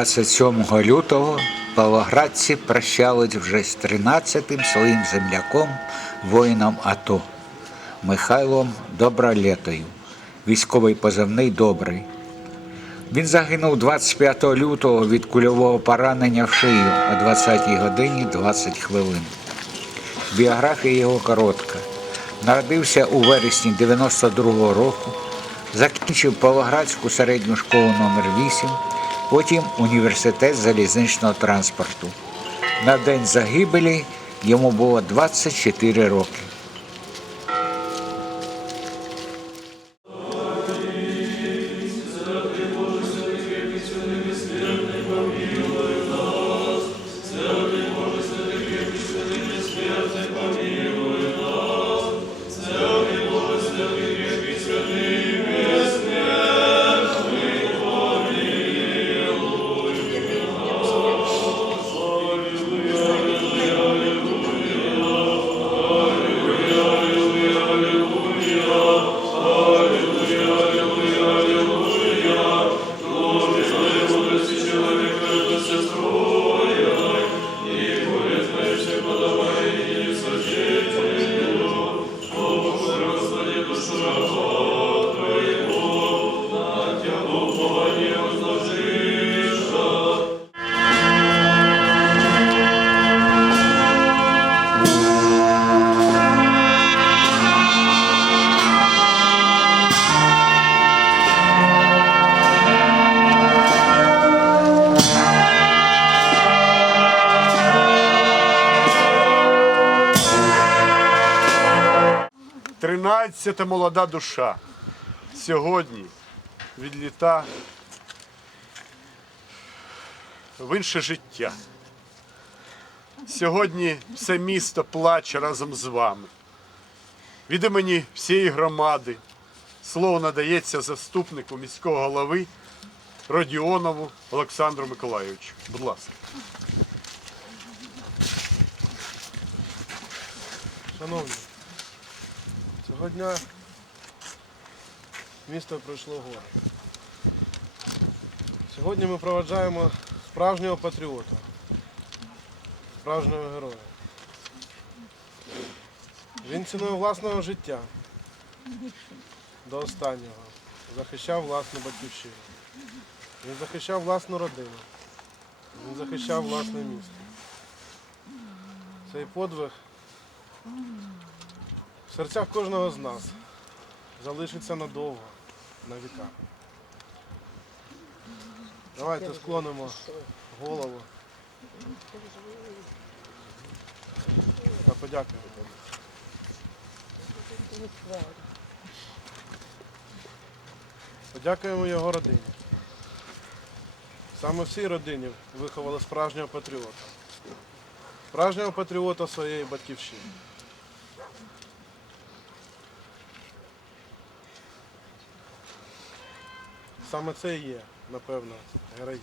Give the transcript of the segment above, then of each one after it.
27 лютого павлоградці прощались вже з 13-тим своїм земляком, воїном АТО Михайлом Добролетою, військовий позивний Добрий. Він загинув 25 лютого від кульового поранення в шию о 20 годині 20 хвилин. Біографія його коротка. Народився у вересні 92-го року, закінчив Павлоградську середню школу номер 8 потім університет залізничного транспорту. На день загибелі йому було 24 роки. Тринадцята молода душа сьогодні відліта в інше життя. Сьогодні все місто плаче разом з вами. Від імені всієї громади слово надається заступнику міського голови Родіонову Олександру Миколайовичу. Будь ласка. Шановні, цього дня місто пройшло горе. Сьогодні ми проведжаємо справжнього патріота, справжнього героя. Він ціною власного життя до останнього захищав власну батьківщину. Він захищав власну родину. Він захищав власне місто. Цей подвиг в серцях кожного з нас залишиться надовго, на віка. Давайте склонимо голову та подякуємо. Подякуємо його родині. Саме в цій родині виховали справжнього патріота. Справжнього патріота своєї батьківщини. Саме це є, напевно, героїзм.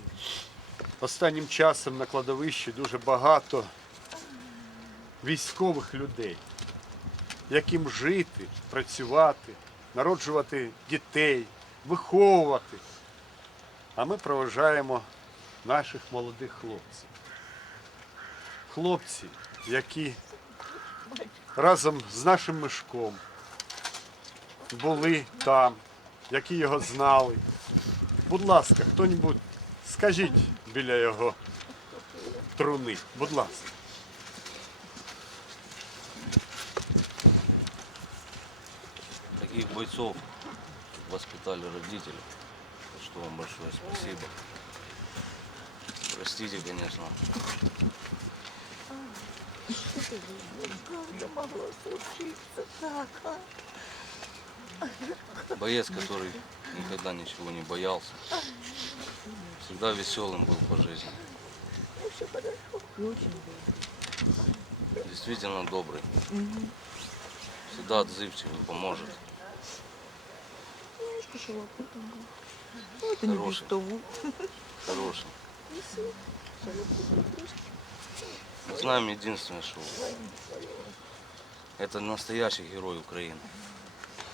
Останнім часом на кладовищі дуже багато військових людей, яким жити, працювати, народжувати дітей, виховувати. А ми проважаємо наших молодих хлопців. Хлопці, які разом з нашим мишком були там, які його знали. Будь ласка, хто-небудь скажіть біля його труни. Будь ласка. Таких бойцов воспитали родители. За Что вам большое спасибо. Простите, конечно. Не могло случиться так, а? Боец, который никогда ничего не боялся. Всегда веселым был по жизни. Действительно добрый. Всегда отзывчивый, поможет. Хороший. Хороший. Мы знаем единственное, что это настоящий герой Украины.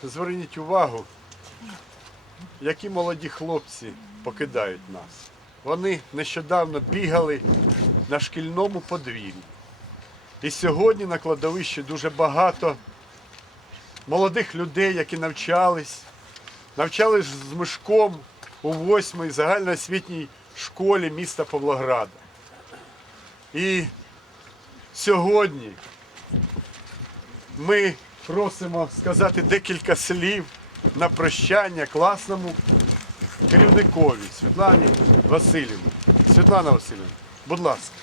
Зверніть увагу, які молоді хлопці покидають нас. вони нещодавно бігали на шкільному подвір'ї. І сьогодні на кладовищі дуже багато молодих людей, які навчались, навчались з мишком у восьмій загальноосвітній школі міста Павлограда. І сьогодні ми просимо сказати декілька слів на прощання класному керівникові Світлані Васильівні. Світлана Васильівна, будь ласка.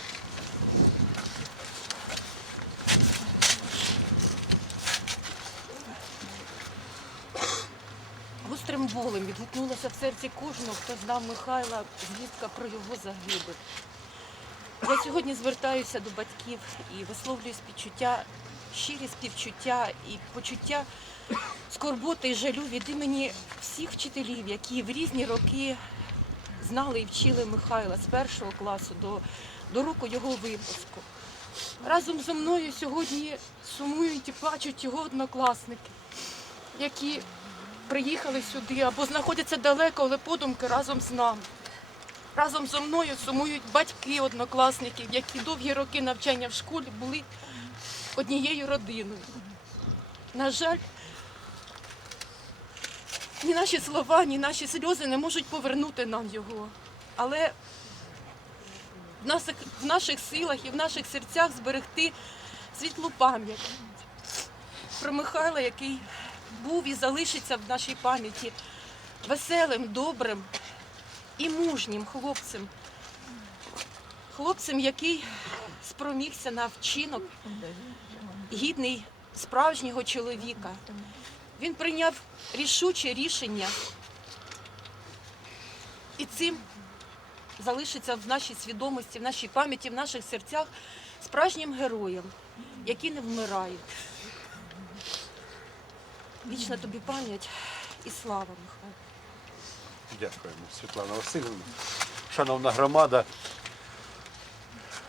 Гострим болем відгукнулося в серці кожного, хто знав Михайла, звістка про його загибель. Я сьогодні звертаюся до батьків і висловлюю співчуття, щирі співчуття і почуття скорботи і жалю від імені всіх вчителів, які в різні роки знали і вчили Михайла з першого класу до, до року його випуску. Разом зі мною сьогодні сумують і плачуть його однокласники, які приїхали сюди або знаходяться далеко, але подумки разом з нами. Разом зі мною сумують батьки однокласників, які довгі роки навчання в школі були однією родиною. На жаль, ні наші слова, ні наші сльози не можуть повернути нам його. Але в наших, в наших силах і в наших серцях зберегти світлу пам'ять про Михайла, який був і залишиться в нашій пам'яті веселим, добрим і мужнім хлопцем. Хлопцем, який спромігся на вчинок, гідний справжнього чоловіка. Він прийняв рішуче рішення і цим залишиться в нашій свідомості, в нашій пам'яті, в наших серцях справжнім героєм, які не вмирають. Вічна тобі пам'ять і слава, Михайло. Дякуємо, Світлана Васильівна. Шановна громада,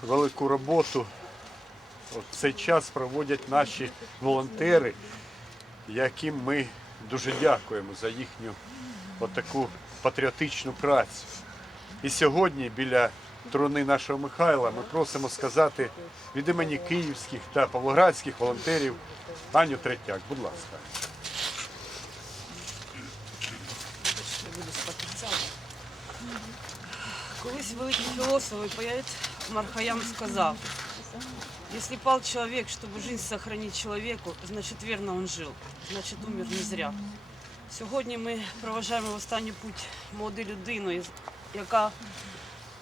велику роботу от цей час проводять наші волонтери, яким ми дуже дякуємо за їхню отаку патріотичну працю. І сьогодні біля труни нашого Михайла ми просимо сказати від імені київських та павлоградських волонтерів Аню Третяк. Будь ласка. Колись великий философ и поэт Мархаям сказал, если пал человек, чтобы жизнь сохранить человеку, значит верно он жил, значит умер не зря. Сьогодні ми проважаємо останній путь молоду людину, яка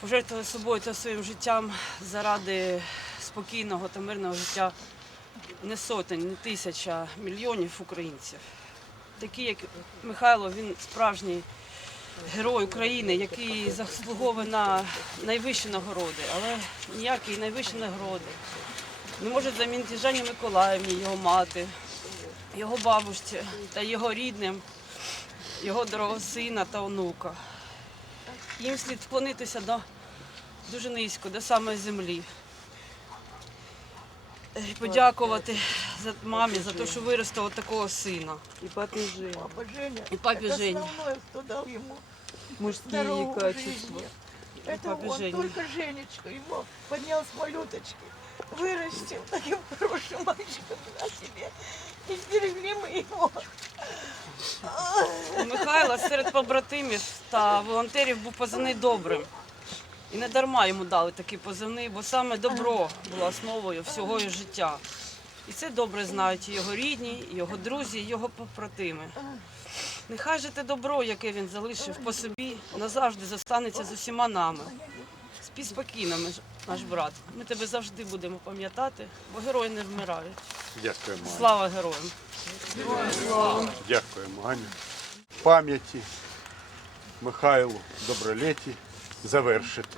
пожертвувала собою та своїм життям заради спокійного та мирного життя не сотень, не тисяч, а мільйонів українців. Такі, як Михайло, він справжній герой України, який заслуговує на найвищі нагороди, але ніякі найвищі нагороди не можуть замінити Жені Миколаївні, його мати, його бабусі та його рідним, його дорогого сина та онука. Їм слід вклонитися до дуже низько, до самої землі. І подякувати за мамі за те, що виростила такого сина. І папі Жені. Папа Женя, И папе это Жене. основное, кто дал ему Мужські здоровую качества. жизнь. Это папе он, Жене. только Женечка его поднял с малюточки, вырастил таким хорошим мальчиком на себе. И берегли мы его. У Михайла серед побратимів та волонтерів був позивний добрим. І не дарма йому дали такий позивний, бо саме добро було основою всього його життя. І це добре знають його рідні, його друзі, його побратими. Нехай же те добро, яке він залишив по собі, назавжди зостанеться з усіма нами. Спі спокійно, наш брат. Ми тебе завжди будемо пам'ятати, бо герої не вмирають. Дякуємо. Слава героям! Дякуємо, Аню. Пам'яті Михайлу Добролеті завершити.